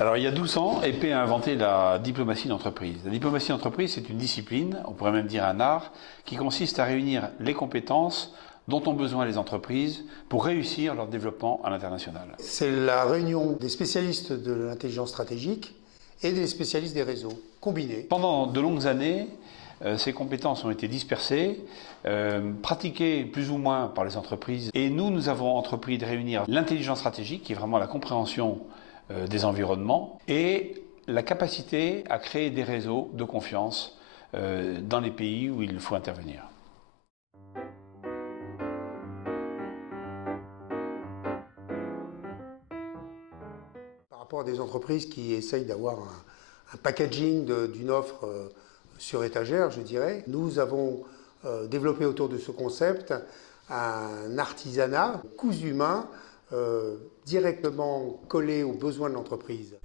Alors il y a 12 ans, Épée a inventé la diplomatie d'entreprise. La diplomatie d'entreprise, c'est une discipline, on pourrait même dire un art, qui consiste à réunir les compétences dont ont besoin les entreprises pour réussir leur développement à l'international. C'est la réunion des spécialistes de l'intelligence stratégique et des spécialistes des réseaux, combinés. Pendant de longues années, ces compétences ont été dispersées, pratiquées plus ou moins par les entreprises. Et nous avons entrepris de réunir l'intelligence stratégique, qui est vraiment la compréhension des environnements, et la capacité à créer des réseaux de confiance dans les pays où il faut intervenir. Par rapport à des entreprises qui essayent d'avoir un packaging d'une offre sur étagère, je dirais, nous avons développé autour de ce concept un artisanat cousu main directement collé aux besoins de l'entreprise.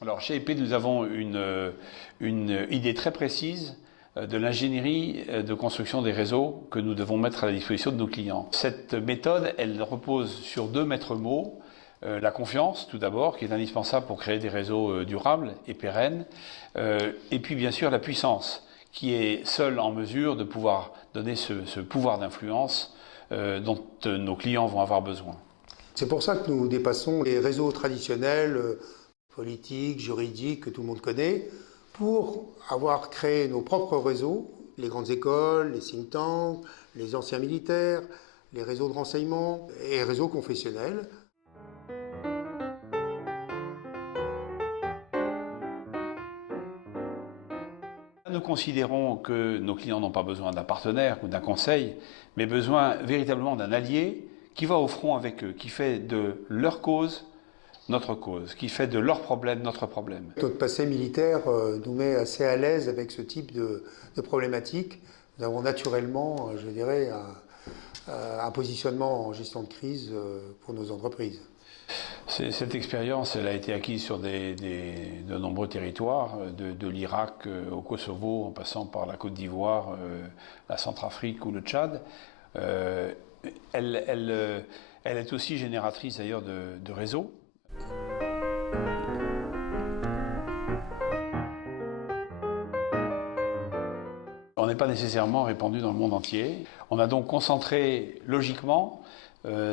Alors chez Épée, nous avons une idée très précise de l'ingénierie de construction des réseaux que nous devons mettre à la disposition de nos clients. Cette méthode, elle repose sur 2 maîtres mots. La confiance, tout d'abord, qui est indispensable pour créer des réseaux durables et pérennes, et puis bien sûr la puissance, qui est seule en mesure de pouvoir donner ce pouvoir d'influence dont nos clients vont avoir besoin. C'est pour ça que nous dépassons les réseaux traditionnels, politiques, juridiques, que tout le monde connaît, pour avoir créé nos propres réseaux, les grandes écoles, les think tanks, les anciens militaires, les réseaux de renseignement et les réseaux confessionnels. Nous considérons que nos clients n'ont pas besoin d'un partenaire ou d'un conseil, mais besoin véritablement d'un allié qui va au front avec eux, qui fait de leur cause notre cause, qui fait de leur problème notre problème. Notre passé militaire nous met assez à l'aise avec ce type de problématique. Nous avons naturellement, je dirais, un positionnement en gestion de crise pour nos entreprises. Cette expérience, elle a été acquise sur de nombreux territoires, de l'Irak au Kosovo, en passant par la Côte d'Ivoire, la Centrafrique ou le Tchad. Elle est aussi génératrice d'ailleurs de réseaux. On n'est pas nécessairement répandu dans le monde entier. On a donc concentré logiquement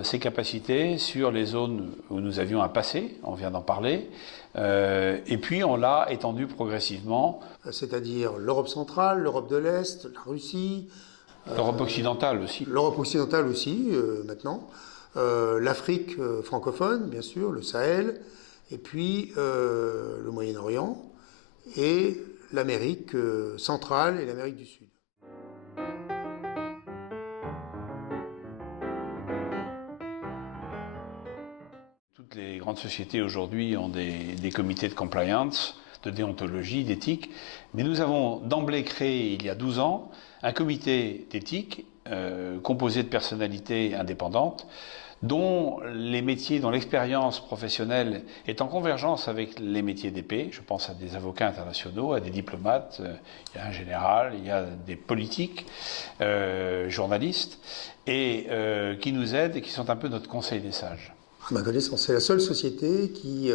ces capacités sur les zones où nous avions un passé, on vient d'en parler, et puis on l'a étendu progressivement. C'est-à-dire l'Europe centrale, l'Europe de l'Est, la Russie. L'Europe occidentale aussi. L'Europe occidentale aussi, maintenant. L'Afrique francophone, bien sûr, le Sahel, et puis le Moyen-Orient, et l'Amérique centrale et l'Amérique du Sud. Toutes les grandes sociétés aujourd'hui ont des comités de compliance, de déontologie, d'éthique, mais nous avons d'emblée créé, il y a 12 ans, un comité d'éthique composé de personnalités indépendantes, dont les métiers, dont l'expérience professionnelle est en convergence avec les métiers d'épée. Je pense à des avocats internationaux, à des diplomates, il y a un général, il y a des politiques, journalistes, et qui nous aident et qui sont un peu notre conseil des sages. À ma connaissance, c'est la seule société qui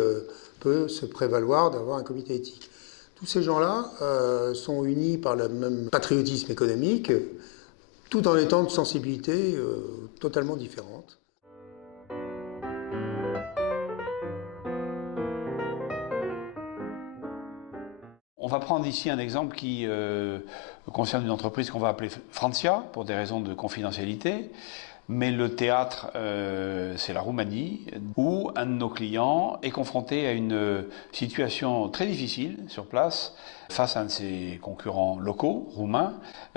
peut se prévaloir d'avoir un comité éthique. Tous ces gens-là sont unis par le même patriotisme économique, tout en étant de sensibilités totalement différentes. On va prendre ici un exemple qui concerne une entreprise qu'on va appeler Francia, pour des raisons de confidentialité. Mais le théâtre, c'est la Roumanie, où un de nos clients est confronté à une situation très difficile sur place, face à un de ses concurrents locaux, roumains,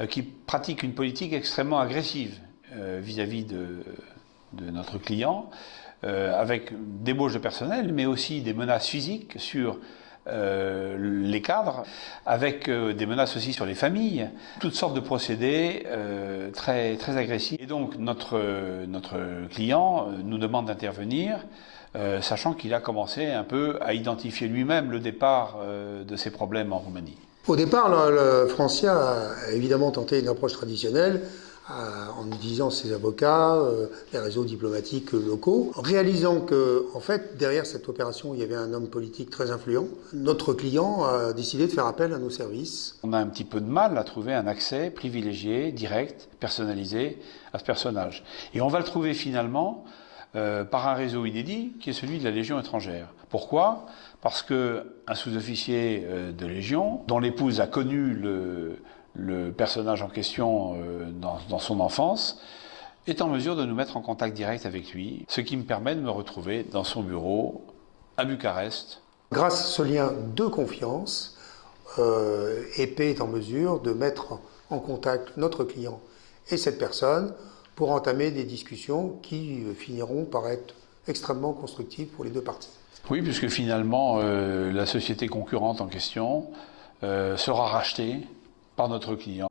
qui pratique une politique extrêmement agressive vis-à-vis de notre client, avec débauche de personnel, mais aussi des menaces physiques sur les cadres, avec des menaces aussi sur les familles, toutes sortes de procédés très, très agressifs. Et donc notre client nous demande d'intervenir, sachant qu'il a commencé un peu à identifier lui-même le départ de ces problèmes en Roumanie. Au départ, le Francia a évidemment tenté une approche traditionnelle en utilisant ses avocats, les réseaux diplomatiques locaux, en réalisant que, en fait, derrière cette opération, il y avait un homme politique très influent. Notre client a décidé de faire appel à nos services. On a un petit peu de mal à trouver un accès privilégié, direct, personnalisé à ce personnage. Et on va le trouver finalement par un réseau inédit qui est celui de la Légion étrangère. Pourquoi ? Parce qu'un sous-officier de Légion, dont l'épouse a connu le personnage en question dans son enfance, est en mesure de nous mettre en contact direct avec lui, ce qui me permet de me retrouver dans son bureau à Bucarest. Grâce à ce lien de confiance, EP est en mesure de mettre en contact notre client et cette personne pour entamer des discussions qui finiront par être extrêmement constructives pour les deux parties. Oui, puisque finalement, la société concurrente en question sera rachetée par notre client.